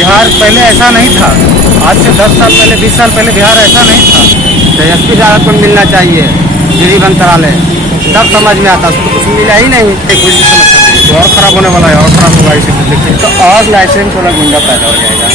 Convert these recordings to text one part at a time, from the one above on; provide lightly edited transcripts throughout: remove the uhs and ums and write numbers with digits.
बिहार पहले ऐसा नहीं था। आज से 10 साल पहले 20 साल पहले बिहार ऐसा नहीं था। तो एसपी साहब को मिलना चाहिए, गिरी मंत्रालय, तब समझ में आता। उसको कुछ मिला ही नहीं। कुछ भी समस्या नहीं है, तो और खराब होने वाला है, और खराब होगा। इसी देखिए तो और लाइसेंस वाला गुंडा पैदा हो जाएगा।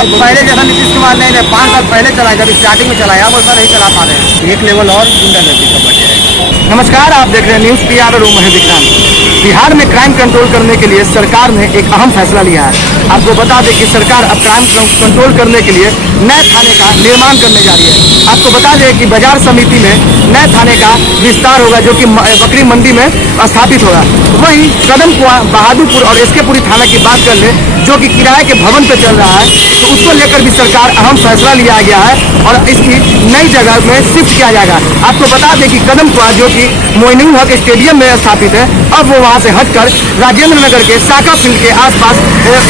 अब पहले जैसा नीतीश कुमार नहीं रहे, 5 साल पहले चलाए, जब स्टार्टिंग में चलाया, अब वैसा नहीं चला पा रहे हैं। एक लेवल और गुंडागर्दी का बढ़ जाएगा। नमस्कार, आप देख रहे हैं न्यूज़ PR और मैं विक्रांत। बिहार में क्राइम कंट्रोल करने के लिए सरकार ने एक अहम फैसला लिया है। आपको बता दें कि सरकार अब क्राइम कंट्रोल करने के लिए नए थाने का निर्माण करने जा रही है। आपको बता दें कि बाजार समिति में नए थाने का विस्तार होगा, जो कि बकरी मंडी में स्थापित होगा। वहीं कदम कुआं, बहादुरपुर और एसकेपुरी थाना की बात कर ले, जो कि किराए के भवन पर चल रहा है, तो उसको लेकर भी सरकार अहम फैसला लिया गया है और इसकी नई जगह में शिफ्ट किया जाएगा। आपको बता दें कि कदम कुआं, जो कि मोइनुल हक स्टेडियम में स्थापित है, अब वो वहाँ से हटकर राजेंद्र नगर के साका फील्ड के आसपास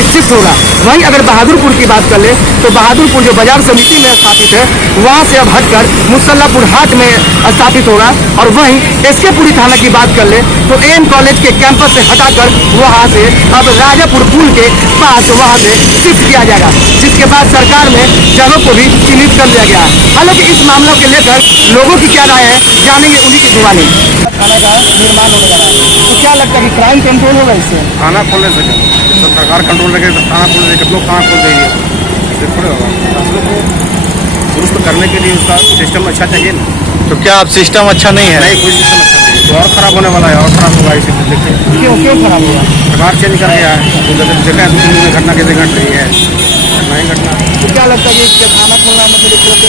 शिफ्ट होगा। वहीं अगर बहादुरपुर की बात कर ले, तो बहादुरपुर जो बाजार समिति में स्थापित है, वहाँ से अब हटकर मुसल्लापुर हाट में स्थापित होगा। और वहीं एसकेपुरी थाना की बात कर ले, तो AM कॉलेज के कैंपस से हटाकर वहाँ से अब राजापुर पुल के पास वहाँ से शिफ्ट किया जाएगा, जिसके बाद सरकार में जगहों को भी चिन्हित कर लिया गया है। हालांकि इस मामलों के लेकर लोगों की क्या राय है, जानेंगे उन्हीं की जुबानी। थाना का निर्माण होने वाला है, तो क्या लगता है कि क्राइम कंट्रोल होगा इससे? थाना खोलने से सब सरकार कंट्रोल रखे तो थाना खोल देगी, लोग कहाँ खोल देंगे, इससे थोड़े होगा। फैसलों को दुरुस्त करने के लिए उसका सिस्टम अच्छा चाहिए ना। तो क्या अब सिस्टम अच्छा नहीं है? नहीं, कुछ भी समस्या नहीं है, तो और खराब होने वाला है, और खराब होगा। इसी देखिए क्यों खराब होगा? सरकार चेंज कर दिया है, जगह में घटना कैसे घट रही है, नहीं घटना। तो क्या लगता है कि थाना खोलना मतलब एक तरह से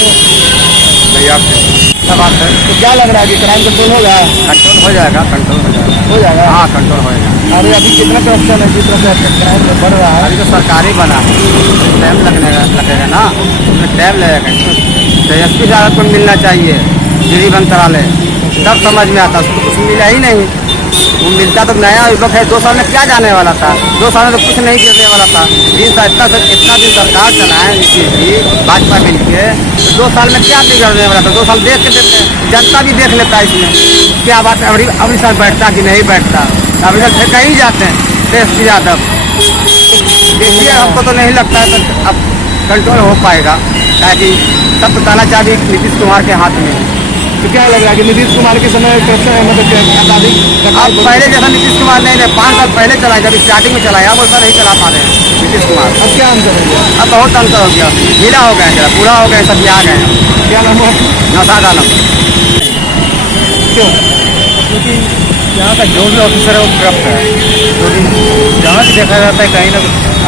नहीं आपसे बात है, तो क्या लग रहा है कि क्राइम कंट्रोल होगा? कंट्रोल हो जाएगा, कंट्रोल हो जाएगा। हो जाएगा। हाँ, कंट्रोल हो जाएगा। अरे अभी कितना करप्शन है, जिस तरह से क्राइम बढ़ रहा है। अभी तो सरकारी बना है, टाइम लगेगा ना, उसमें टाइम लगेगा। तो एसपी साहब को मिलना चाहिए, गिरी मंत्रालय, तब समझ में आता। उसको कुछ मिला ही नहीं। वो मिलता तो नया युवक है, 2 साल में क्या जाने वाला था? 2 साल में तो कुछ नहीं गिरने वाला था। 3 साल इतना दिन सरकार चलाए नीतीश जी, भाजपा मिल के, 2 साल में क्या बिगड़ने वाला था? 2 साल देख के देखते, जनता भी देख लेता है इसमें क्या बात है। अभी साल बैठता कि नहीं बैठता, अभी तक कहीं जाते हैं एसपी यादव। देखिए, हमको तो नहीं लगता है तो अब कंट्रोल हो पाएगा, ताकि सब तो ताना चाबी नीतीश कुमार के हाथ में है। तो क्या लग रहा है कि नीतीश कुमार के समय करप्शन मतलब अब पहले जैसा नीतीश कुमार नहीं रहे, 5 साल पहले चलाए, जब स्टार्टिंग में चलाया, अब वैसा नहीं चला पा रहे हैं नीतीश कुमार। अब क्या अंतर है? अब बहुत अंतर हो गया, ढीला हो गया, जरा पूरा हो गया, सब आ गए। क्या नाम हुआ? नौशाद आलम। क्यों? क्योंकि यहाँ का जो भी ऑफिसर है वो करप्ट है। जो भी जहाँ भी देखा जाता है कहीं ना,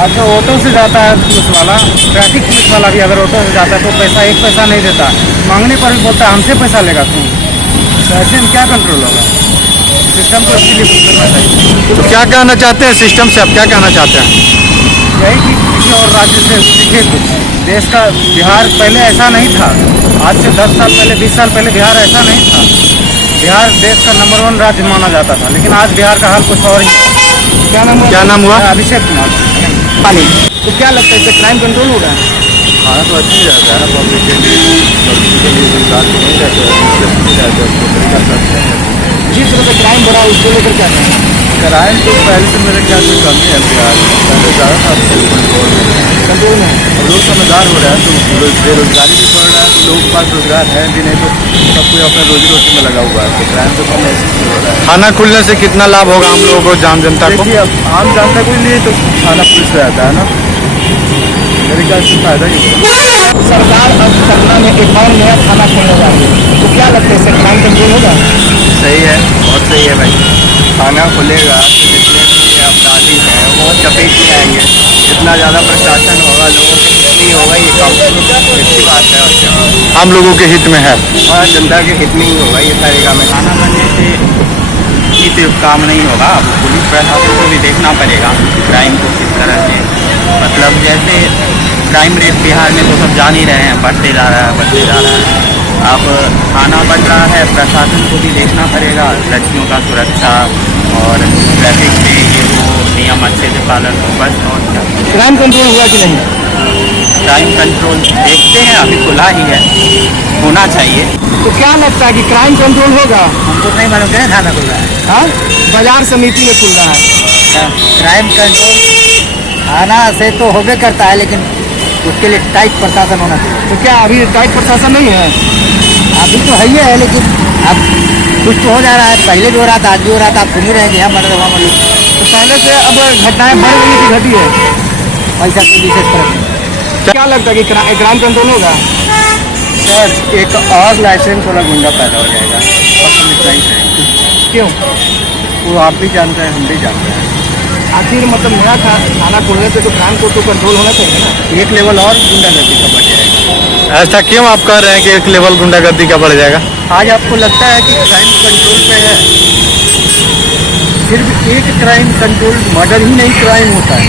अच्छा ऑटो से जाता है पुलिस वाला, ट्रैफिक पुलिस वाला भी अगर ऑटो से जाता है तो पैसा 1 पैसा नहीं देता, मांगने पर भी बोलता है हमसे पैसा लेगा तुम। तो ऐसे में क्या कंट्रोल होगा? सिस्टम को इसीलिए ठीक करना चाहिए। तो क्या कहना चाहते हैं सिस्टम से? आप क्या कहना चाहते हैं? यही कि किसी और राज्य से सीखे कुछ। देश का बिहार पहले ऐसा नहीं था। आज से 10 साल पहले 20 साल पहले बिहार ऐसा नहीं था। बिहार देश का नंबर 1 राज्य माना जाता था, लेकिन आज बिहार का हाल कुछ और ही है। क्या नाम हुआ? क्या नाम हुआ? अभिषेक कुमार। पानी। तो क्या लगता है इससे क्राइम कंट्रोल होगा? खाना तो अच्छा ही रहता है ना, पब्लिक के लिए, सरकार को नहीं रहता है। जिस तरह से क्राइम बढ़ा उसको लेकर क्या है? क्राइम तो पहले से मेरे ख्याल से कम ही है बिहार में, पहले ज़्यादा था, कंट्रोल में। अब लोग समझदार हो रहे हैं, तो बेरोजगारी भी छोड़ रहे हैं, तो लोगों के पास रोजगार है भी नहीं, तो सब कोई अपने रोजी रोटी में लगा हुआ है, तो क्राइम तो कम महसूस हो रहा है। थाना खुलने से कितना लाभ होगा हम लोगों को, आम जनता को? देखिए, अब आम जनता के लिए तो थाना पुलिस रहता है ना, मेरे ख्याल से फायदा ही होगा। सरकार अब पटना में एक और नया थाना खोलने जा रही है, तो क्या लगता है इससे क्राइम कंट्रोल होगा? सही है, बहुत सही है भाई। थाना खुलेगा तो जितने भी अपराधी हैं वो चपेट में आएंगे। जितना ज़्यादा प्रशासन होगा, लोगों के हित में होगा, ये काम अच्छी बात है। और हम लोगों के हित में है और जनता के हित में ही होगा ये सारे काम। थाना बनने से ही सिर्फ काम नहीं होगा, अब पुलिस प्रशासन को भी देखना पड़ेगा क्राइम को किस तरह से, मतलब जैसे क्राइम रेट बिहार में तो सब जान ही रहे हैं, बढ़ते जा रहा है। अब थाना बढ़ रहा है, प्रशासन को भी देखना पड़ेगा, लड़कियों का सुरक्षा और ट्रैफिक के ये वो नियम अच्छे से पालन हो, बस। और क्या क्राइम कंट्रोल हुआ कि नहीं? क्राइम कंट्रोल देखते हैं, अभी खुला ही है, होना चाहिए। तो क्या लगता है कि क्राइम कंट्रोल होगा? हमको नहीं मालूम क्या थाना खुल रहा है। हाँ, बाजार समिति में खुल रहा है। क्राइम कंट्रोल थाना से तो होबे करता है, लेकिन उसके लिए टाइट प्रशासन होना चाहिए। तो क्या अभी टाइट प्रशासन नहीं है? अभी तो है ही है, लेकिन अब कुछ तो हो जा रहा है। पहले भी हो रहा था, आज भी हो रहा था। आप सुन ही रहे हैं कि यहाँ मर्डर हुआ मर्डर। तो पहले से अब घटनाएं बढ़ रही है कि घटी है? पैसा की विशेष फर्क नहीं। क्या लगता है कि क्राइम कंट्रोल होगा? सर, एक और लाइसेंस वाला गुंडा पैदा हो जाएगा और हम इतना ही कहेंगे। क्यों? वो आप भी जानते हैं, हम भी जानते हैं। आखिर मतलब नया थाना खोलने से तो क्राइम को तो कंट्रोल होना चाहिए ना। एक लेवल और गुंडागर्दी का बढ़ जाएगा। ऐसा क्यों आप कह रहे हैं कि एक लेवल गुंडागर्दी का बढ़ जाएगा? आज आपको लगता है कि क्राइम कंट्रोल पे है, सिर्फ एक क्राइम कंट्रोल मर्डर ही नहीं क्राइम होता है।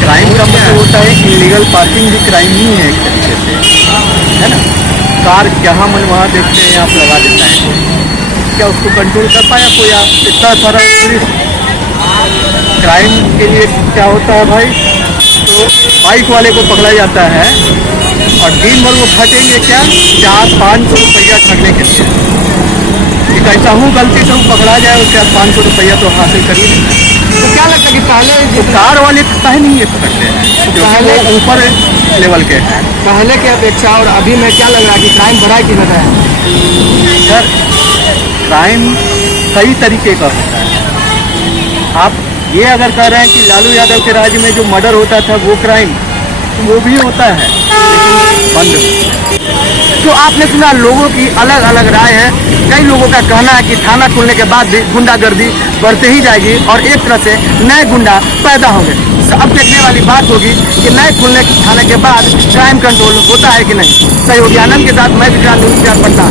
क्राइम का मतलब होता है इलीगल पार्किंग भी क्राइम ही है एक तरीके से, है ना। कार जहाँ मन वहाँ देखते हैं आप लगा देता है कोई, क्या उसको कंट्रोल कर पाया कोई? आप इतना सारा पुलिस क्राइम के लिए क्या होता है भाई, तो बाइक वाले को पकड़ा जाता है और दिन भर वो खटेंगे क्या, 400-500 रुपया ठगने के लिए। एक ऐसा हूँ गलती से वो पकड़ा जाए, उसके बाद 500 रुपया तो हासिल कर ही लेना है। तो क्या लगता है कि पहले तो कार वाले काहे नहीं ये पकड़ते हैं, क्योंकि वो ऊपर लेवल के हैं। पहले की अपेक्षा और अभी में क्या लग रहा है कि क्राइम बढ़ा है कि घटा है? सर, क्राइम कई तरीके का होता है। आप ये अगर कह रहे हैं कि लालू यादव के राज्य में जो मर्डर होता था वो क्राइम, वो भी होता है, लेकिन बंद। तो आपने सुना लोगों की अलग अलग राय है। कई लोगों का कहना है कि थाना खुलने के बाद भी गुंडागर्दी बढ़ते ही जाएगी और एक तरह से नए गुंडा पैदा होंगे। अब देखने वाली बात होगी कि नए खुलने थाने के बाद क्राइम कंट्रोल होता है कि नहीं। सहयोगी आनंद के साथ मैं विक्रांत न्यूज़ पटना।